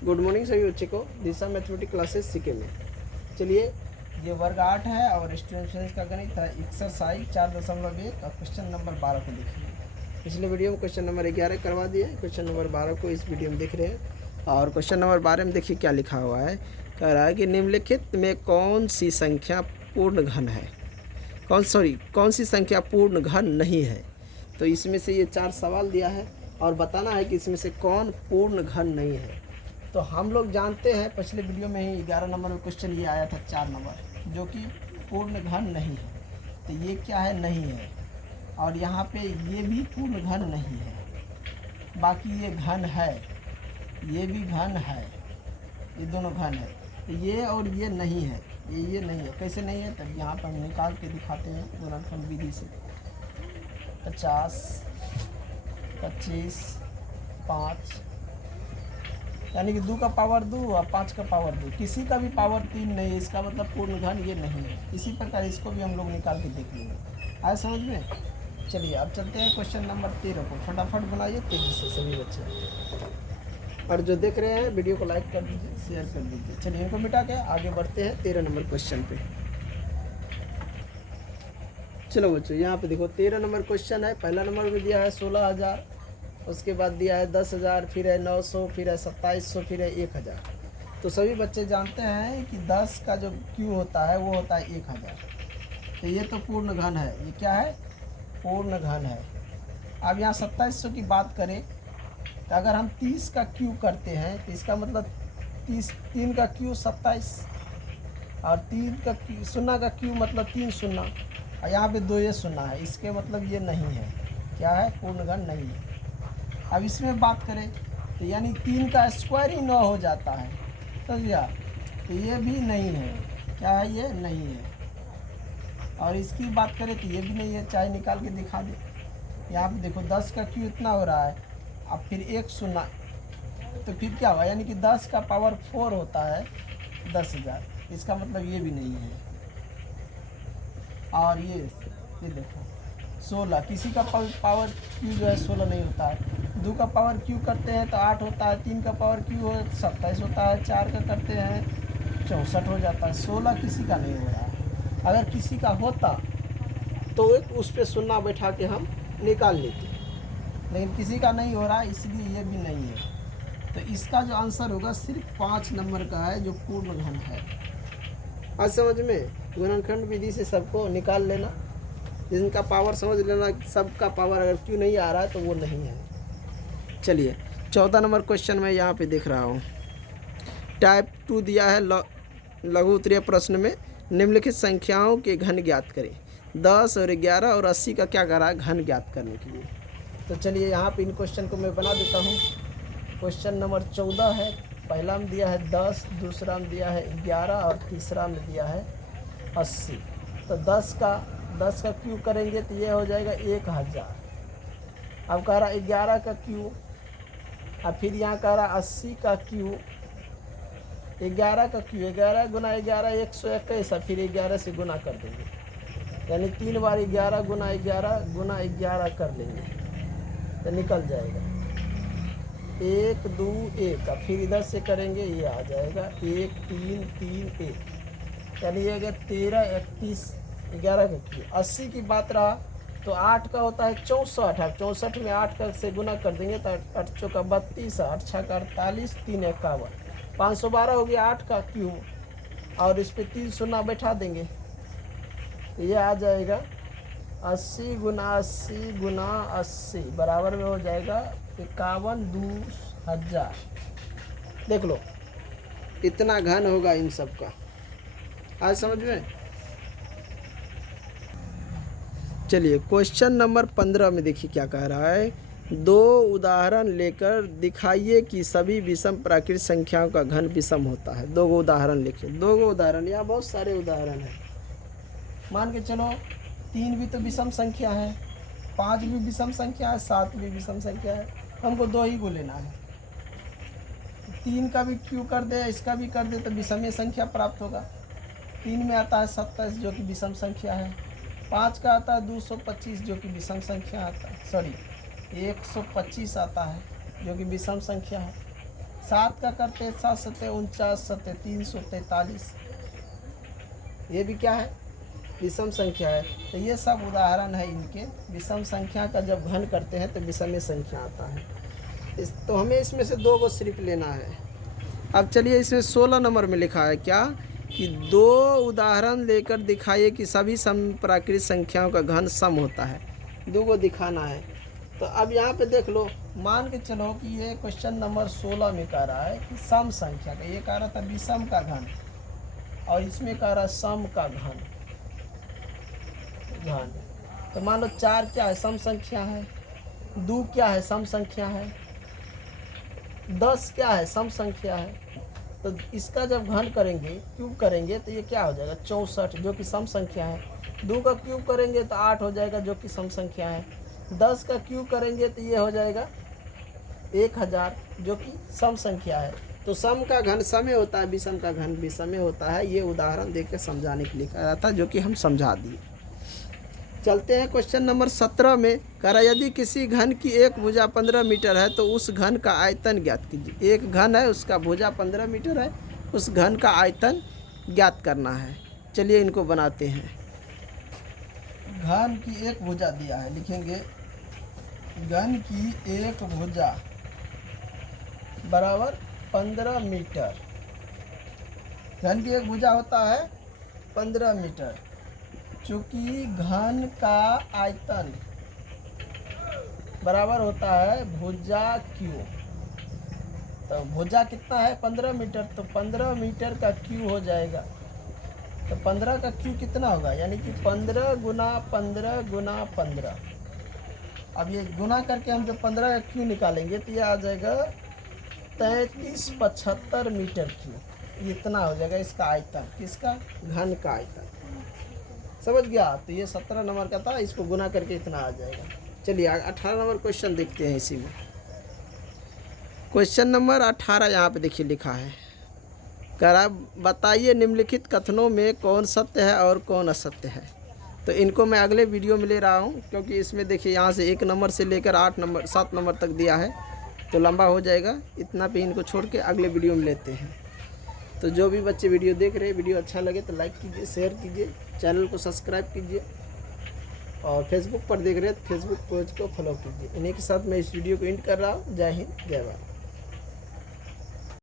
Good morning सभी बच्चे को दिशा मैथमेटिक्स क्लासेस सीखे में। चलिए, ये वर्ग 8 है और स्टूडेंट्स का गणित है एक्सरसाइज 4.1 और क्वेश्चन नंबर 12 को देखिए। पिछले वीडियो में क्वेश्चन नंबर 11 करवा दिए, क्वेश्चन नंबर 12 को इस वीडियो में देख रहे हैं। और क्वेश्चन नंबर 12 में देखिए क्या लिखा हुआ है। कह रहा है कि निम्नलिखित में कौन सी संख्या पूर्ण घन है, कौन सी संख्या पूर्ण घन नहीं है। तो इसमें से ये 4 सवाल दिया है और बताना है कि इसमें से कौन पूर्ण घन नहीं है। तो हम लोग जानते हैं, पिछले वीडियो में ही 11 नंबर में क्वेश्चन ये आया था 4 नंबर, जो कि पूर्ण घन नहीं है। तो ये क्या है, नहीं है। और यहाँ पे ये भी पूर्ण घन नहीं है, बाकी ये घन है, ये भी घन है, ये दोनों घन है। तो ये और ये नहीं है, ये नहीं है। कैसे नहीं है, तब यहाँ पर हम निकाल के दिखाते हैं गुणनखंड विधि से। 50, 25, 5, यानी कि 2 का पावर 2 और 5 का पावर 2, किसी का भी पावर 3 नहीं है। इसका मतलब पूर्ण घन ये नहीं है। इसी प्रकार इसको भी हम लोग निकाल के देख लेंगे। आए समझ में? चलिए अब चलते हैं क्वेश्चन नंबर 13 को। फटाफट बनाइए तेजी से सभी बच्चे, और जो देख रहे हैं वीडियो को लाइक कर दीजिए, शेयर कर दीजिए। चलिए इनको मिटा के आगे बढ़ते हैं 13 नंबर क्वेश्चन पे। चलो बच्चों, यहाँ पे देखो 13 नंबर क्वेश्चन है। पहला नंबर में दिया है 16,000, उसके बाद दिया है 10,000, फिर है 900, फिर है 2700, फिर है 1,000। तो सभी बच्चे जानते हैं कि 10 का जो क्यू होता है वो होता है 1,000। तो ये तो पूर्ण घन है, ये क्या है, पूर्ण घन है। अब यहाँ 2700 की बात करें तो अगर हम 30 का क्यू करते हैं तो इसका मतलब 3 का क्यू 27, और 3 का शून्य का क्यू मतलब 3 शून्य, और यहाँ पे 2 ये शून्य है। इसके मतलब ये नहीं है, क्या है, पूर्ण घन नहीं है। अब इसमें बात करें तो यानी 3 का स्क्वायर ही 9 हो जाता है, समझिए। तो ये भी नहीं है, क्या है, ये नहीं है। और इसकी बात करें तो ये भी नहीं है, चाहे निकाल के दिखा दे। यहाँ पे देखो 10 का क्यू इतना हो रहा है, अब फिर 1 शून्य, तो फिर क्या हुआ, यानी कि 10 का पावर 4 होता है 10,000। इसका मतलब ये भी नहीं है। और ये देखो 16, किसी का पावर क्यू जो है 16 नहीं होता है। 2 का पावर क्यू करते हैं तो 8 होता है, 3 का पावर क्यू हो 27 होता है, 4 का करते हैं 64 हो जाता है। 16 किसी का नहीं हो रहा है। अगर किसी का होता तो उस पर शून्य बैठा के हम निकाल लेते, लेकिन किसी का नहीं हो रहा है, इसलिए ये भी नहीं है। तो इसका जो आंसर होगा सिर्फ 5 नंबर का है, जो पूर्ण घन है। आज समझ में? गुणनखंड विधि से सबको निकाल लेना, जिनका पावर समझ लेना, सबका पावर अगर क्यों नहीं आ रहा है तो वो नहीं है। चलिए 14 नंबर क्वेश्चन में यहाँ पे देख रहा हूँ। टाइप 2 दिया है लघु उत्तरीय प्रश्न में, निम्नलिखित संख्याओं के घन ज्ञात करें। 10 और 11 और 80 का क्या करा, घन ज्ञात करने के लिए। तो चलिए यहाँ पे इन क्वेश्चन को मैं बना देता हूँ। क्वेश्चन नंबर 14 है। पहला में दिया है 10, दूसरा में दिया है 11 और तीसरा में दिया है 80। तो 10 का क्यू करेंगे तो ये हो जाएगा 1,000। अब कह रहा 11 का क्यू, और फिर यहाँ कह रहा 80 का क्यू। 11 का क्यू, 11 गुना 11 121, और फिर 11 से गुना कर देंगे, यानी 3 बार 11 गुना 11 कर लेंगे तो निकल जाएगा 1 2 1। और फिर इधर से करेंगे, ये आ जाएगा 1 3 3 1, यानी ये अगर 13 31 11 का क्यू। 80 की बात रहा तो 8 का होता है 64, और 64 में 8 का से गुना कर देंगे तो 8 चौका 32, 8 छः का 48, 3 51, 512 हो गया 8 का क्यू। और इस पर 3 शून्य बैठा देंगे तो ये आ जाएगा 80 गुना 80 गुना 80 बराबर में हो जाएगा 51,2,000। देख लो इतना घन होगा इन सब का। आज समझ में? चलिए क्वेश्चन नंबर 15 में देखिए क्या कह रहा है। 2 उदाहरण लेकर दिखाइए कि सभी विषम प्राकृतिक संख्याओं का घन विषम होता है। 2 उदाहरण लिखिए। 2 उदाहरण, यहाँ बहुत सारे उदाहरण हैं। मान के चलो 3 भी तो विषम संख्या है, 5 भी विषम संख्या है, 7 भी विषम संख्या है। हमको 2 ही को लेना है। 3 का भी क्यू कर दे, इसका भी कर दे तो विषम संख्या प्राप्त होगा। 3 में आता है 27 जो कि विषम संख्या है। 5 का आता है 225 जो कि विषम संख्या आता है, 125 आता है जो कि विषम संख्या है। 7 का करते हैं 7 सत्ते 49 सत्ते 343। ये भी क्या है, विषम संख्या है। तो ये सब उदाहरण है इनके। विषम संख्या का जब घन करते हैं तो विषम संख्या आता है। तो हमें इसमें से 2 को सिर्फ लेना है। अब चलिए इसमें 16 नंबर में लिखा है क्या कि 2 उदाहरण लेकर दिखाइए कि सभी समप्राकृत संख्याओं का घन सम होता है। 2 को दिखाना है। तो अब यहाँ पे देख लो, मान के चलो कि ये क्वेश्चन नंबर 16 में कह रहा है कि सम संख्या का, ये कह रहा था विषम का घन और इसमें कह रहा है सम का घन। तो मान लो 4 क्या है, सम संख्या है। 2 क्या है, सम संख्या है। 10 क्या है, सम संख्या है। तो इसका जब घन करेंगे, क्यूब करेंगे, तो ये क्या हो जाएगा 64 जो कि सम संख्या है। 2 का क्यूब करेंगे तो 8 हो जाएगा जो कि सम संख्या है। 10 का क्यूब करेंगे तो ये हो जाएगा 1000 जो कि सम संख्या है। तो सम का घन समय होता है, विषम का घन विषम होता है। ये उदाहरण देकर समझाने के लिए कहा था, जो कि हम समझा दिए। चलते हैं क्वेश्चन नंबर 17 में। कह रहा यदि किसी घन की एक भुजा 15 मीटर है तो उस घन का आयतन ज्ञात कीजिए। एक घन है, उसका भुजा 15 मीटर है, उस घन का आयतन ज्ञात करना है। चलिए इनको बनाते हैं। घन की एक भुजा दिया है, लिखेंगे घन की एक भुजा बराबर 15 मीटर। घन की एक भुजा होता है 15 मीटर, चूँकि घन का आयतन बराबर होता है भुजा क्यू। तो भुजा कितना है 15 मीटर, तो 15 मीटर का क्यू हो जाएगा। तो 15 का क्यू कितना होगा, यानी कि 15 गुना 15 गुना 15। अब ये गुना करके हम जब 15 का क्यू निकालेंगे तो ये आ जाएगा 3375 मीटर क्यू। इतना हो जाएगा इसका आयतन, किसका, घन का आयतन। समझ गया। तो ये 17 नंबर का था, इसको गुना करके इतना आ जाएगा। चलिए 18 नंबर क्वेश्चन देखते हैं। इसी में क्वेश्चन नंबर 18 यहाँ पे देखिए लिखा है। कह रहा बताइए निम्नलिखित कथनों में कौन सत्य है और कौन असत्य है। तो इनको मैं अगले वीडियो में ले रहा हूँ, क्योंकि इसमें देखिए यहाँ से 1 नंबर से लेकर 7 नंबर तक दिया है, तो लंबा हो जाएगा। इतना पे इनको छोड़ के अगले वीडियो में लेते हैं। तो जो भी बच्चे वीडियो देख रहे हैं, वीडियो अच्छा लगे तो लाइक कीजिए, शेयर कीजिए, चैनल को सब्सक्राइब कीजिए, और फेसबुक पर देख रहे हैं तो फेसबुक पेज को फॉलो कीजिए। इन्हीं के साथ मैं इस वीडियो को एंड कर रहा हूँ। जय हिंद, जय भारत।